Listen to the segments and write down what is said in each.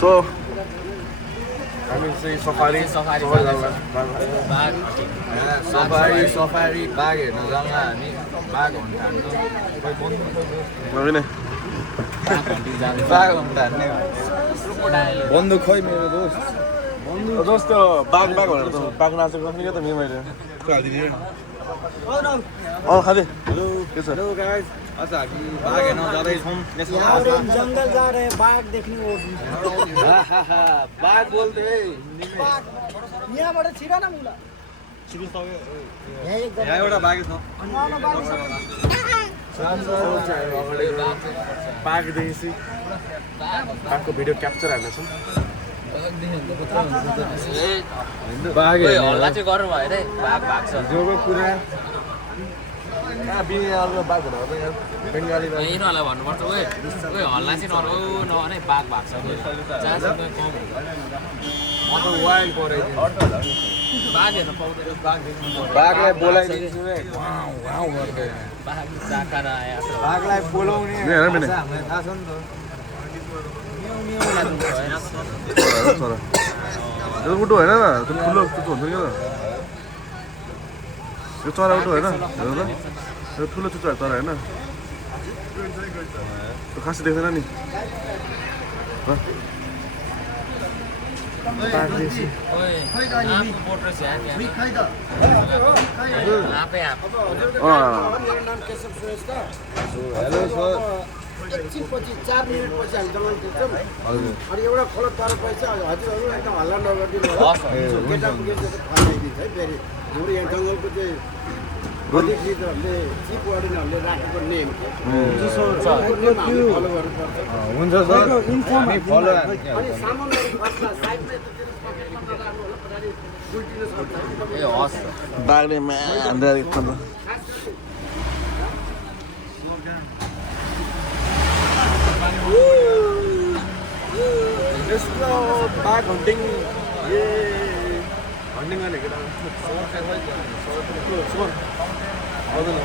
So हामी चाहिँ safari बाघ हेर्न जाँदा हामी बाघ हुन थाल्छौँ बाघ हुन थाल्ने बन्दुक खोइ मेरो दोस्त बाघ भनेर त बाघ नाचेको देख्ने क्या त मैले खाँदै हेलो के छ आज हामी बाघ हेर्न जाँदैछौँ जंगल जा रहे बाघ देखने वो बाघ बोल्दै यहाँबाट छिरा न मुला यहाँ एउटा बाघ छ बाघ देखेपछि बाघको भिडियो क्याप्चर हाल्नेछौँ बाघ हल्ला चाहिँ गर्नु भयो अरे बाघ भाग्छ जोको कुरा अर्को बाघ भनेर बेङ्गाली यिनीहरूलाई भन्नुपर्छ ओए हल्ला चाहिँ नभने बाघ भाग्छ वाइल्ड पराइदिनु बाघ हेर्नु पाउँदैन बाघलाई बोलाइदिन्छु बाघ चाका आयो बाघलाई बोलाउने हामीलाई थाहा छ नि त त्यो उठो होइन ठुलो हुन्छ क्या यो चरा उठो होइन हेर्नु त यो ठुलो चुच्चा चरा होइन त्यो खासै देख्दैन नि मेरो नाम केशव श्रेष्ठ हेलो सर एकछिन पछि 4 मिनट पछि हामी जङ्गल पुग्छौँ अनि एउटा खोला तर पैसा हजुरहरू एकदम हल्ला नगरिदिनु होला केटा पुगेर फर्काइदिन्छ है फेरि हाम्रो यहाँ जङ्गलको चाहिँ अधिकृतहरूले चिफ वार्डनहरूले राखेको नेम फलो गर्नुपर्छ हुन्छ सर हामी फलो अनि सामानहरू खस्दा साइडमा उल्टिन सक्छ ए हस् बाघले हान्दा Let's go back hunting. Yay! Hunting गर्ने केटा सुमन आउँदैन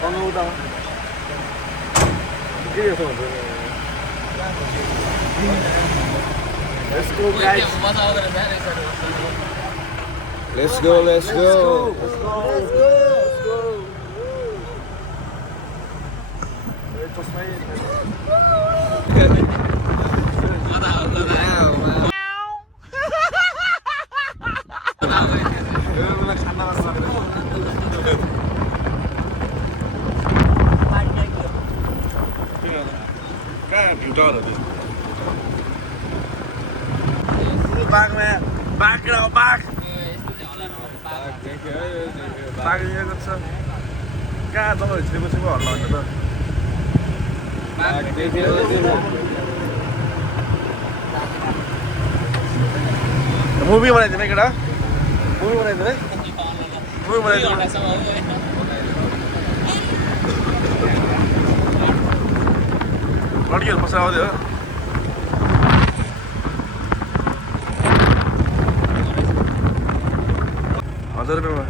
कङ्गा उता के गर्छ भन्छ Let's go guys. मजा आउँदैन Let's go. बाघ यहाँ गर्छ कहाँ तपाईँहरू छिरेपछि पो हल्ला हुन्छ त मुभी बनाइदिनु है केटा मुभी बनाइदिनु है मुभी बनाइदिनु लड्कीहरू बसेर आउँदै हो 1000 रुपियाँमा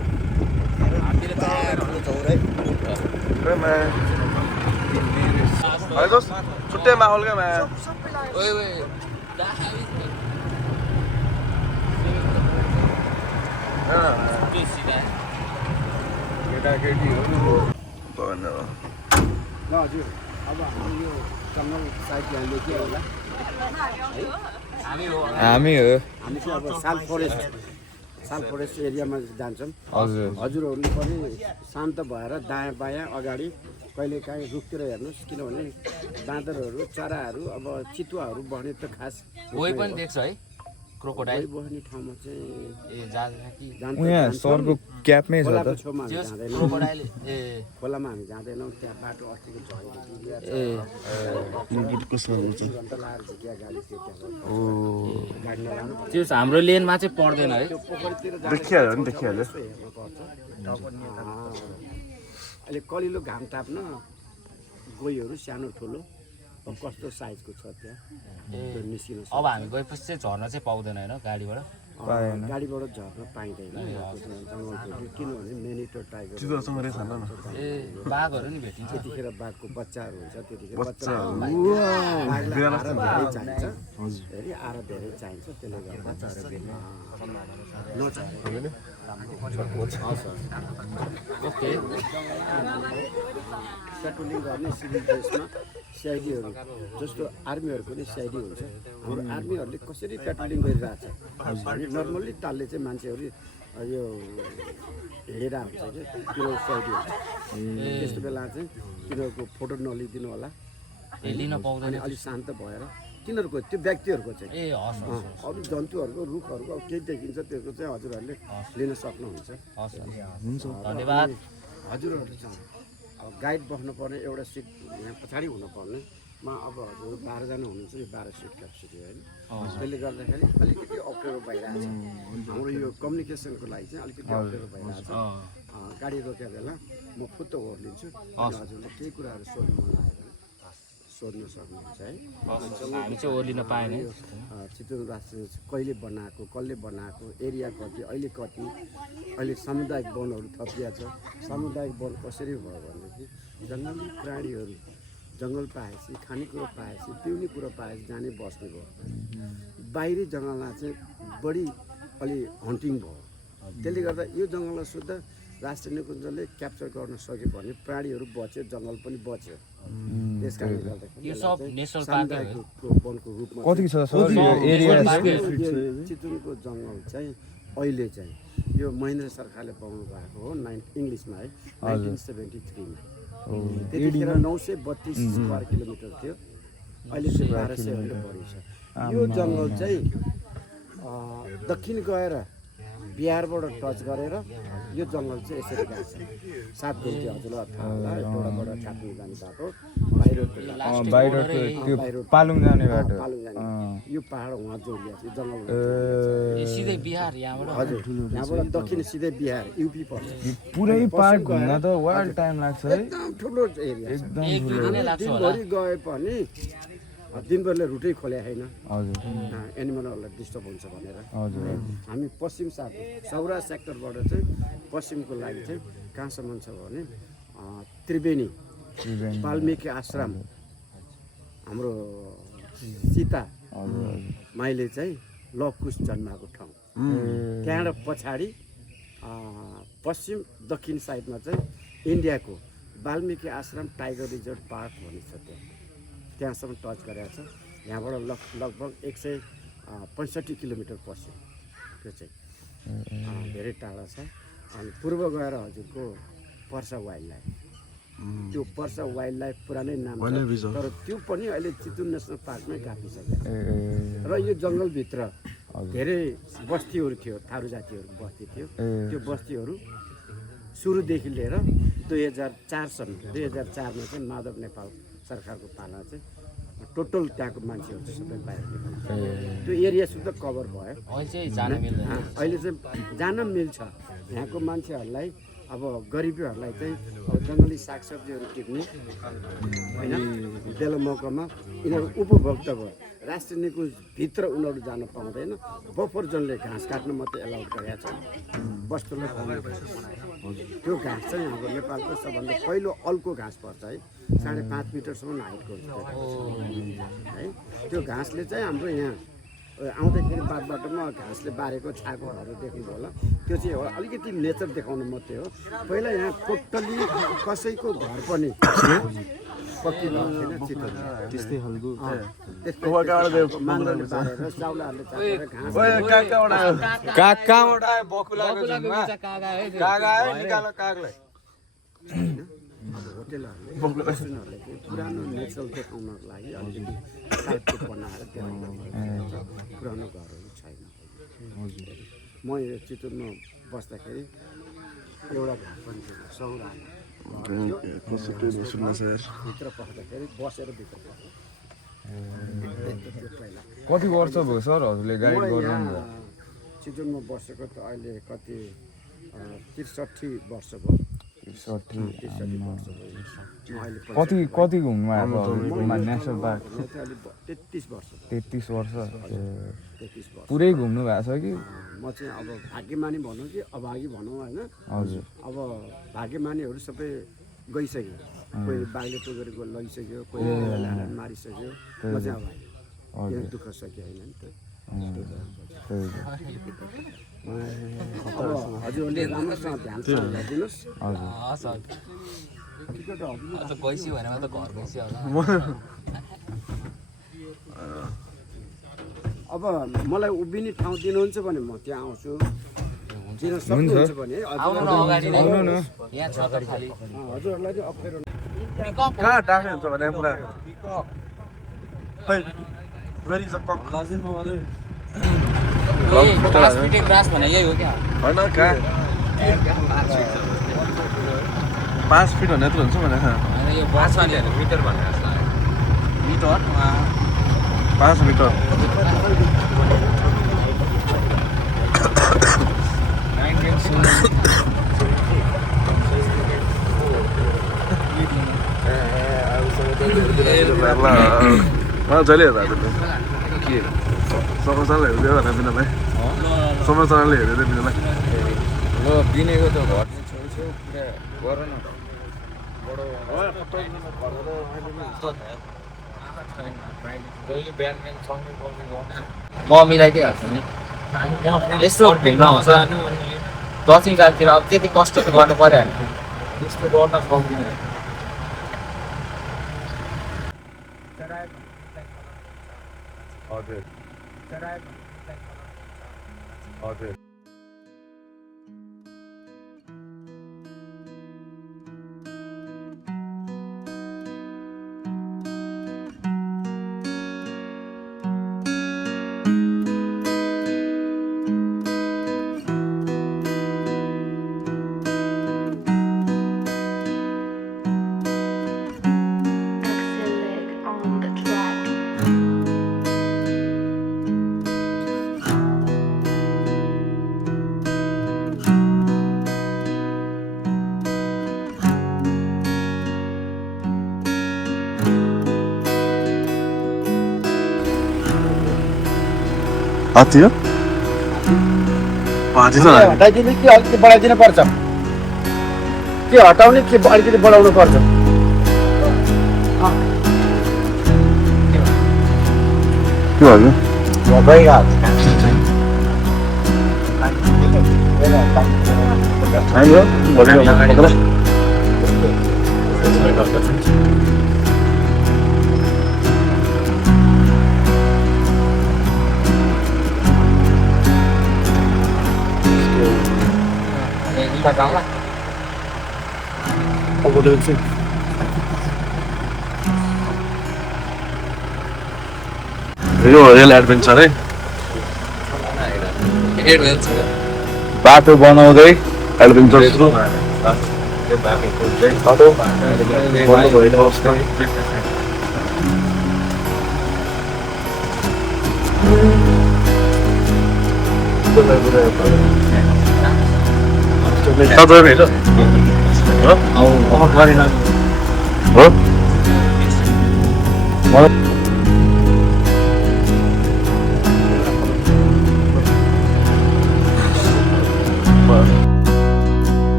है दोस्त छुट्टै माहौल क्या मैं हजुर अब हामी यो जङ्गल साइड ल्यान्डले के होला हामी हो हामी चाहिँ अब साल फरेस्ट एरियामा जान्छौँ हजुरहरूले पनि शान्त भएर दायाँ बायाँ अगाडि कहिलेकाहीँ रुखतिर हेर्नुहोस् किनभने बाँदरहरू चराहरू अब चितुवाहरू बढ्ने त खास कोही पनि देख्छ है क्रोकोडाइल बस्ने ठाउँमा चाहिँ ए जान्छ कि यहाँ सरको क्यापमै छ खोलाको त छेउमा हामी जाँदैनौँ क्रोकोडाइल ए खोलामा हामी जाँदैनौँ त्यहाँ बाटो अस्तिको झरेको ए कसमा हुन्छ अन्त लाएर झिकिया गाडी थियो त्यहाँ ओ गाडी नलानु त्यो हाम्रो लेनमा चाहिँ पर्दैन है त्यो पोखरीतिर देखिहाल्यो नि देखिहाल्यो हेर्नुपर्छ अहिले कलिलो घाम ताप्न गोहीहरू सानो ठुलो अब कस्तो साइजको छ त्यहाँ त्यो निस्किनु अब हामी गएपछि चाहिँ झर्न चाहिँ पाउँदैन होइन गाडीबाट पाएन गाडीबाट झर्न पाइँदैन यहाँको जङ्गलको किनभने मेनिटो टाइगर चितुवासँग रेस हान्न न ए बाघहरू नि भेटिन्छ त्यतिखेर बाघको बच्चाहरू हुन्छ त्यतिखेर बच्चा धेरै चाहिन्छ फेरि आएर धेरै चाहिन्छ त्यसले गर्दा नचरे ओके पेट्रोलिङ गर्ने सिभिल ड्रेसमा सिआइडीहरू जस्तो आर्मीहरूको नि सिआइडी हुन्छ हाम्रो आर्मीहरूले कसरी पेट्रोलिङ गरिरहेछ हामी नर्मल्ली तालले चाहिँ मान्छेहरू यो हेरेर हुन्छ कि तिनीहरू सिआइडी हुन्छ त्यस्तो बेला चाहिँ तिनीहरूको फोटो नलिदिनु होला लिन पाउँदैन अनि अलिक शान्त भएर तिनीहरूको त्यो व्यक्तिहरूको चाहिँ ए हस् हस् अरू जन्तुहरूको रुखहरूको अब केही देखिन्छ त्यसको चाहिँ हजुरहरूले लिन सक्नुहुन्छ हस् हुन्छ धन्यवाद हजुरहरू चाहिँ अब गाइड बस्नुपर्ने एउटा सिट यहाँ पछाडि हुनुपर्नेमा अब हजुर 12जना हुनुहुन्छ यो 12 सिट क्यापेसिटी होइन त्यसले गर्दाखेरि अलिकति अप्ठ्यारो भइरहेछ हाम्रो यो कम्युनिकेसनको लागि चाहिँ अलिकति अप्ठ्यारो भइरहेछ गाडी रोकेको बेला म फुत्त ओर्लिन्छु हजुरले केही कुराहरू सोध्नु मन लाग्यो भने सोध्न सक्नुहुन्छ है हामी चाहिँ ओर्लिन पाएन चितवन राष्ट्रिय कहिले बनाएको कसले बनाएको एरिया कति अहिले सामुदायिक वनहरू थपिया छ सामुदायिक वन कसरी भयो भनेदेखि जङ्गली प्राणीहरू जङ्गल पाएपछि खानेकुरो पाएपछि पिउने कुरो पाएपछि जाने बस्ने भयो बाहिरी जङ्गलमा चाहिँ बढी अलि हन्टिङ भयो त्यसले गर्दा यो जङ्गललाई शुद्ध राष्ट्रिय निकुञ्जले क्याप्चर गर्न सक्यो भने प्राणीहरू बच्यो जङ्गल पनि बच्यो त्यस कारणले गर्दाखेरि यो सब नेसनल पार्क सामुदायिक वनको रूपमा कति छ सर यो एरिया चितवनको जङ्गल चाहिँ अहिले चाहिँ यो महेन्द्र सरकारले पाउनु भएको हो इङ्ग्लिसमा है 1973मा त्यतिखेर 932 स्क्वायर किलोमिटर थियो अहिले चाहिँ 1200 बढी छ यो जङ्गल चाहिँ दक्षिण गएर बिहारबाट टच गरेर यो जङ्गल चाहिँ यसरी गएको छ 7 घन्टे हजुरलाई थाहा होला एउटाबाट काट्नु जाने बाटो बाहिर त्यो पालुङ जाने बाटो पालुङ जाने यो पहाड उहाँ जोडिया छ जङ्गल सिधै बिहार यहाँबाट हजुर यहाँबाट दक्षिण सिधै बिहार युपी पर्छ पुरै पार्क घुम्न त वाल टाइम लाग्छ है एकदम ठुलो एरिया छ एक दुई दिनै लाग्छ होला दिनभरि गए पनि दिनभरिले रुटै खोल्या छैन हजुर एनिमलहरूलाई डिस्टर्ब हुन्छ भनेर हजुर हामी पश्चिम साथ सौरा सेक्टरबाट चाहिँ पश्चिमको लागि चाहिँ कहाँसम्म छ भने त्रिवेणी वाल्मिकी आश्रम हाम्रो सीता माइले चाहिँ लवकुश जन्माएको ठाउँ त्यहाँबाट पछाडि पश्चिम दक्षिण साइडमा चाहिँ इन्डियाको वाल्मिकी आश्रम टाइगर रिजर्भ पार्क भन्ने छ त्यहाँसम्म टच गरेको छ यहाँबाट लगभग 165 किलोमिटर पश्चिम त्यो चाहिँ धेरै टाढा छ अनि पूर्व गएर हजुरको पर्सा वाइल्ड लाइफ त्यो पर्सा वाइल्ड लाइफ पुरानै नाम छ तर त्यो पनि अहिले चितवन नेसनल पार्कमै काटिसकेको छ र यो जङ्गलभित्र धेरै बस्तीहरू थियो थारू जातिहरूको बस्ती थियो त्यो बस्तीहरू सुरुदेखि लिएर 2004 2004मा चाहिँ माधव नेपाल सरकारको पाला चाहिँ टोटल त्यहाँको मान्छेहरू चाहिँ सबै बाहिर निकाल्यो त्यो एरिया शुद्ध कभर भयो अहिले चाहिँ जान मिल्दैन अहिले चाहिँ जान मिल्छ यहाँको मान्छेहरूलाई अब गरिबीहरूलाई चाहिँ जङ्गली सागसब्जीहरू टिप्ने होइन बेला मौकामा यिनीहरू उपभोक्ता भयो राष्ट्रिय निकुञ्जभित्र उनीहरू जान पाउँदैन बफर जोनले घाँस काट्न मात्रै एलाउड गरेको छ वस्तुलाई त्यो घाँस चाहिँ हाम्रो नेपालको सबभन्दा पहिलो अल्को घाँस पर्छ है 5.5 मिटरसम्म हाइटको हुन्छ है त्यो घाँसले चाहिँ हाम्रो यहाँ आउँदाखेरि बाटोमा घाँसले बारेको छाकोहरू देख्नु होला त्यो चाहिँ हो अलिकति नेचर देखाउनु मात्रै हो पहिला यहाँ टोटल्ली कसैको घर पनि पक्की थिएन चितवन त्यस्तै खालको मान्छेले बारेर चाउलाहरूले चापेर घाँस कहाँबाट आयो बकुलाको झुममा कागा आयो निकालो कागलाई होटेलहरूले रेस्टुरेन्टहरूले चाहिँ पुरानो नेचरल देखाउनको लागि अलिकति टाइपको बनाएर त्यहाँ पुरानो घरहरू छैन म यो चितवनमा बस्दाखेरि एउटा घर पनि थियो सौरा भित्र पस्दाखेरि बसेर भित्र पहिला कति वर्ष भयो सर हजुरले गाइड गर्नु चितवनमा बसेको त अहिले कति 63 वर्ष भयो 61 म अहिले कति घुम्नु आएको नेसनल पार्क 33 वर्ष 33 वर्ष 33 वर्ष पुरै घुम्नु भएको छ कि म चाहिँ अब भाग्यमानी भनौँ कि अभागी भनौँ होइन हजुर अब भाग्यमानीहरू सबै गइसक्यो कोही बाघले टोकेर लगिसक्यो कोही ल्याएर मारिसक्यो म चाहिँ अब यो दुःख सके होइन नि त हजुरहरूले राम्रोसँग ध्यानसँग हेरिदिनुहोस् गइस्यो भने त घर गइस्यो अब मलाई उभिने ठाउँ दिनुहुन्छ भने म त्यहाँ आउँछु दिन सक्नुहुन्छ भने आउनु न अगाडि नै यहाँ छ त खाली हजुरहरूलाई चाहिँ अप्ठ्यारो कहाँ डाक्ने हुन्छ भने पुरा खै where is a cock grass भने यही हो क्या होइन कहाँ 5 फिट भन्ने यत्रो हुन्छ भने यो 5 मिटर भनेर मिटर 5 मिटर जहिले हेर्दा के समाचारले हेर्दै होला बिनालाई समाचारले हेर्दै बिनालाई ल दिनेको त घट्ने छेउ पुरा गर न बडो म मिलाइदिइहाल्छु नि यस्तो भिन्न हुन्छ दक्षिण कालतिर अब त्यति कष्ट त गर्नु पर्यो हामी त्यस्तो गर्न सक्दिनँ हजुर हजुर अति हो हटाइदिने कि अलिकति बढाइदिनु पर्छ के हटाउने के अलिकति बढाउनु पर्छ के भयो ta có là không có đơn xin यो रियल एडभेन्चर है बाटो बनाउँदै एडभेन्चर सुरु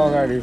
अगाडि